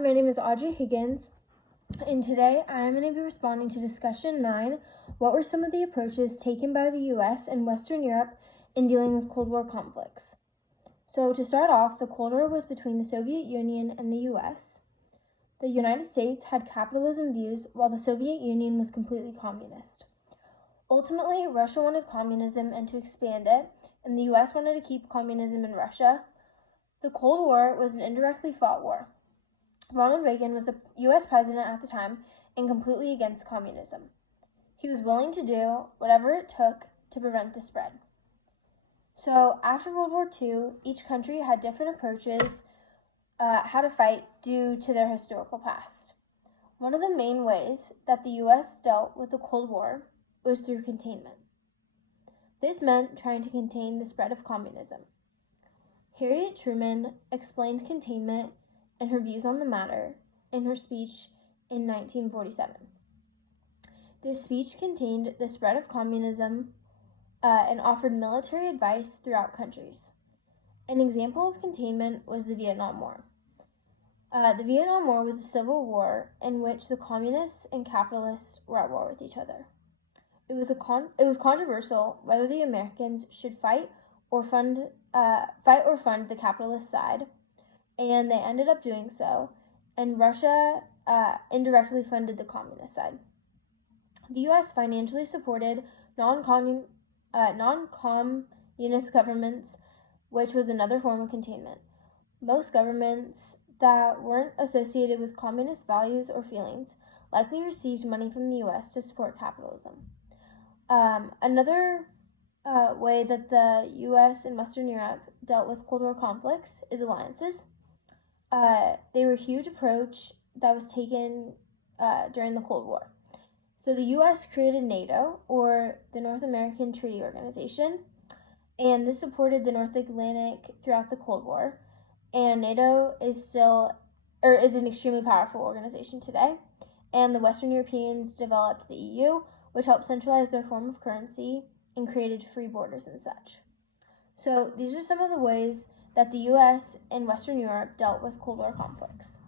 my name is Audrey Higgins, and today I am going to be responding to discussion 9. What were some of the approaches taken by the U.S. and Western Europe in dealing with Cold War conflicts? So to start off, the Cold War was between the Soviet Union and the U.S. The United States had capitalism views while the Soviet Union was completely communist. Ultimately, Russia wanted communism and to expand it, and the U.S. wanted to keep communism in Russia. The Cold War was an indirectly fought war. Ronald Reagan was the U.S. president at the time and completely against communism. He was willing to do whatever it took to prevent the spread. So after World War II, each country had different approaches how to fight due to their historical past. One of the main ways that the U.S. dealt with the Cold War was through containment. This meant trying to contain the spread of communism. Harriet Truman explained containment and her views on the matter in her speech in 1947. This speech contained the spread of communism and offered military advice throughout countries. An example of containment was the Vietnam War. The Vietnam War was a civil war in which the communists and capitalists were at war with each other. It was controversial whether the Americans should fight or fund the capitalist side, and they ended up doing so, and Russia indirectly funded the communist side. The U.S. financially supported non-communist governments, which was another form of containment. Most governments that weren't associated with communist values or feelings likely received money from the U.S. to support capitalism. Another way that the U.S. and Western Europe dealt with Cold War conflicts is alliances. They were a huge approach that was taken during the Cold War. So the U.S. created NATO, or the North American Treaty Organization, and this supported the North Atlantic throughout the Cold War. And NATO is an extremely powerful organization today. And the Western Europeans developed the EU, which helped centralize their form of currency and created free borders and such. So these are some of the ways that the U.S. and Western Europe dealt with Cold War conflicts.